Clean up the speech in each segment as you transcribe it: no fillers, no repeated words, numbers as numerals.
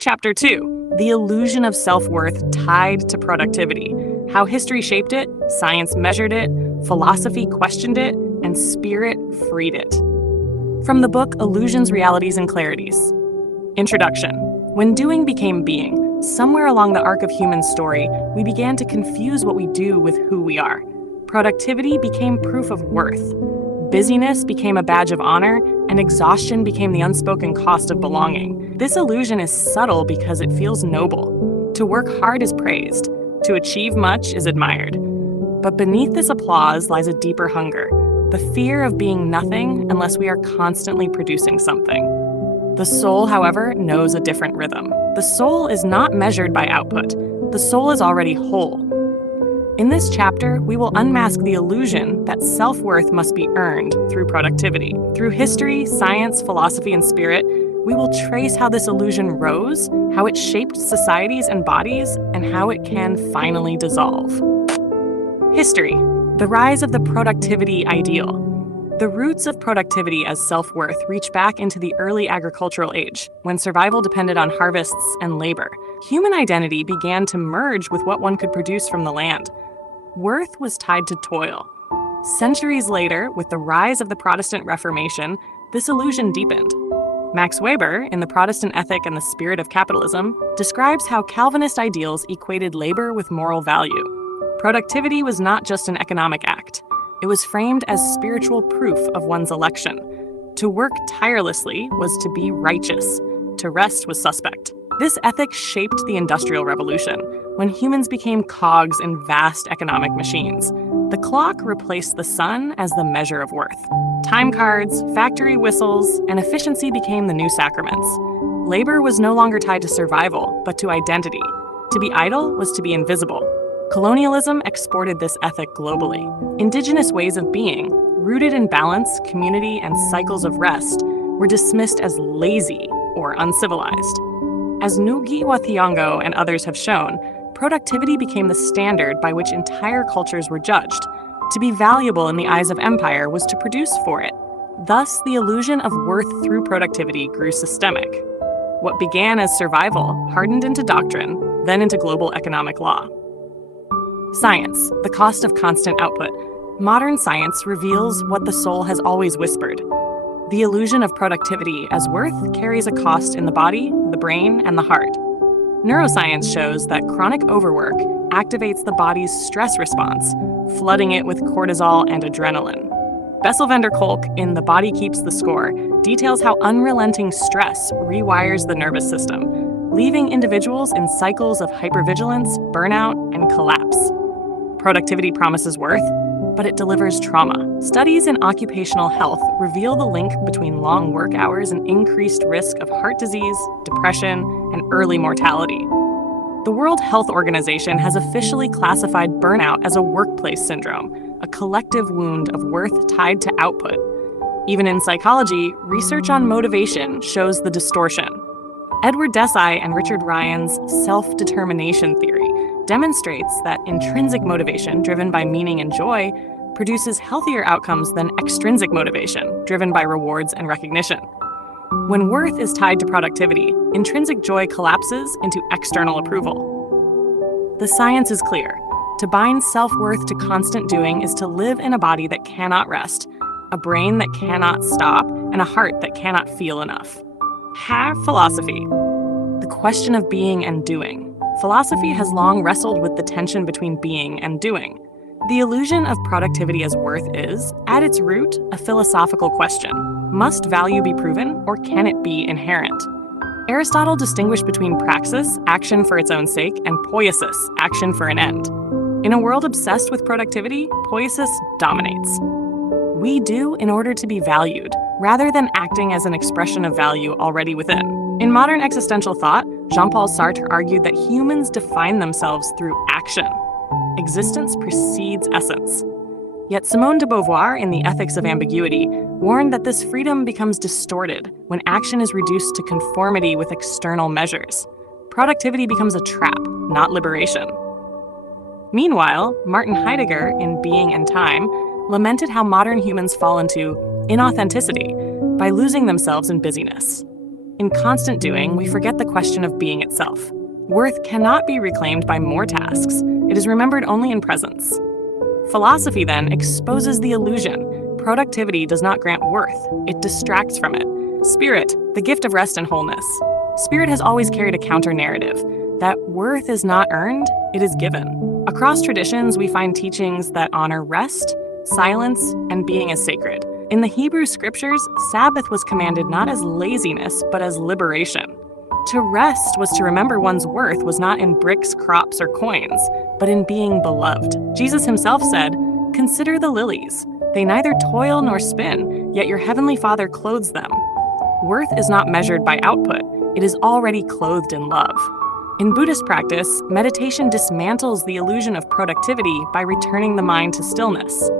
Chapter 2, The Illusion of Self-Worth Tied to Productivity, How History Shaped It, Science Measured It, Philosophy Questioned It, and Spirit Freed It. From the book Illusions, Realities, and Clarities. Introduction. When doing became being, somewhere along the arc of human story, we began to confuse what we do with who we are. Productivity became proof of worth. Busyness became a badge of honor, and exhaustion became the unspoken cost of belonging. This illusion is subtle because it feels noble. To work hard is praised. To achieve much is admired. But beneath this applause lies a deeper hunger, the fear of being nothing unless we are constantly producing something. The soul, however, knows a different rhythm. The soul is not measured by output. The soul is already whole. In this chapter, we will unmask the illusion that self-worth must be earned through productivity. Through history, science, philosophy, and spirit, we will trace how this illusion rose, how it shaped societies and bodies, and how it can finally dissolve. History. The rise of the productivity ideal. The roots of productivity as self-worth reach back into the early agricultural age, when survival depended on harvests and labor. Human identity began to merge with what one could produce from the land. Worth was tied to toil. Centuries later, with the rise of the Protestant Reformation, this illusion deepened. Max Weber, in The Protestant Ethic and the Spirit of Capitalism, describes how Calvinist ideals equated labor with moral value. Productivity was not just an economic act. It was framed as spiritual proof of one's election. To work tirelessly was to be righteous. To rest was suspect. This ethic shaped the Industrial Revolution, when humans became cogs in vast economic machines. The clock replaced the sun as the measure of worth. Time cards, factory whistles, and efficiency became the new sacraments. Labor was no longer tied to survival, but to identity. To be idle was to be invisible. Colonialism exported this ethic globally. Indigenous ways of being, rooted in balance, community, and cycles of rest, were dismissed as lazy or uncivilized. As Ngugi wa Thiong'o and others have shown, productivity became the standard by which entire cultures were judged. To be valuable in the eyes of empire was to produce for it. Thus, the illusion of worth through productivity grew systemic. What began as survival hardened into doctrine, then into global economic law. Science, the cost of constant output. Modern science reveals what the soul has always whispered. The illusion of productivity as worth carries a cost in the body, the brain, and the heart. Neuroscience shows that chronic overwork activates the body's stress response, flooding it with cortisol and adrenaline. Bessel van der Kolk, in The Body Keeps the Score, details how unrelenting stress rewires the nervous system, leaving individuals in cycles of hypervigilance, burnout, and collapse. Productivity promises worth, but it delivers trauma. Studies in occupational health reveal the link between long work hours and increased risk of heart disease, depression, and early mortality. The World Health Organization has officially classified burnout as a workplace syndrome, a collective wound of worth tied to output. Even in psychology, research on motivation shows the distortion. Edward Desai and Richard Ryan's self-determination theory demonstrates that intrinsic motivation, driven by meaning and joy, produces healthier outcomes than extrinsic motivation, driven by rewards and recognition. When worth is tied to productivity, intrinsic joy collapses into external approval. The science is clear. To bind self-worth to constant doing is to live in a body that cannot rest, a brain that cannot stop, and a heart that cannot feel enough. Philosophy. The question of being and doing. Philosophy has long wrestled with the tension between being and doing. The illusion of productivity as worth is, at its root, a philosophical question. Must value be proven, or can it be inherent? Aristotle distinguished between praxis, action for its own sake, and poiesis, action for an end. In a world obsessed with productivity, poiesis dominates. We do in order to be valued, rather than acting as an expression of value already within. In modern existential thought, Jean-Paul Sartre argued that humans define themselves through action. Existence precedes essence. Yet Simone de Beauvoir, in The Ethics of Ambiguity, warned that this freedom becomes distorted when action is reduced to conformity with external measures. Productivity becomes a trap, not liberation. Meanwhile, Martin Heidegger, in Being and Time, lamented how modern humans fall into inauthenticity by losing themselves in busyness. In constant doing, we forget the question of being itself. Worth cannot be reclaimed by more tasks. It is remembered only in presence. Philosophy, then, exposes the illusion. Productivity does not grant worth, it distracts from it. Spirit, the gift of rest and wholeness. Spirit has always carried a counter-narrative, that worth is not earned, it is given. Across traditions, we find teachings that honor rest, silence, and being as sacred. In the Hebrew scriptures, Sabbath was commanded not as laziness, but as liberation. To rest was to remember one's worth was not in bricks, crops, or coins, but in being beloved. Jesus himself said, "Consider the lilies. They neither toil nor spin, yet your heavenly Father clothes them." Worth is not measured by output, it is already clothed in love. In Buddhist practice, meditation dismantles the illusion of productivity by returning the mind to stillness.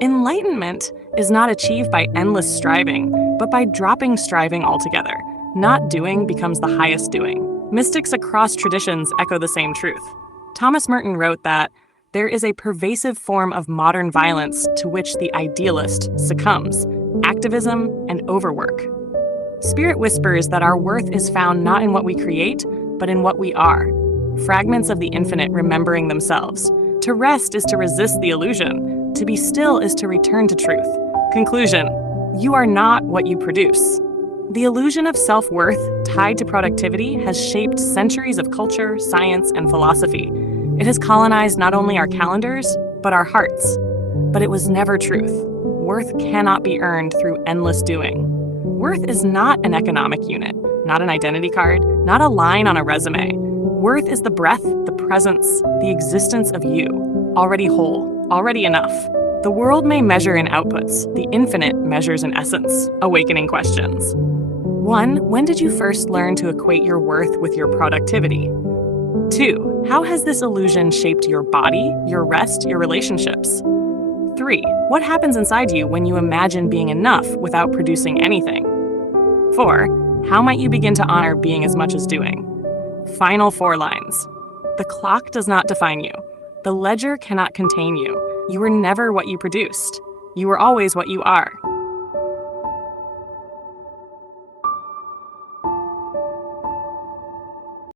Enlightenment is not achieved by endless striving, but by dropping striving altogether. Not doing becomes the highest doing. Mystics across traditions echo the same truth. Thomas Merton wrote that there is a pervasive form of modern violence to which the idealist succumbs: activism and overwork. Spirit whispers that our worth is found not in what we create, but in what we are. Fragments of the infinite remembering themselves. To rest is to resist the illusion. To be still is to return to truth. Conclusion: you are not what you produce. The illusion of self-worth tied to productivity has shaped centuries of culture, science, and philosophy. It has colonized not only our calendars, but our hearts. But it was never truth. Worth cannot be earned through endless doing. Worth is not an economic unit, not an identity card, not a line on a resume. Worth is the breath, the presence, the existence of you, already whole, already enough. The world may measure in outputs, the infinite measures in essence, awakening questions. 1. When did you first learn to equate your worth with your productivity? 2. How has this illusion shaped your body, your rest, your relationships? 3. What happens inside you when you imagine being enough without producing anything? 4. How might you begin to honor being as much as doing? Final 4 lines. The clock does not define you. The ledger cannot contain you. You were never what you produced. You were always what you are.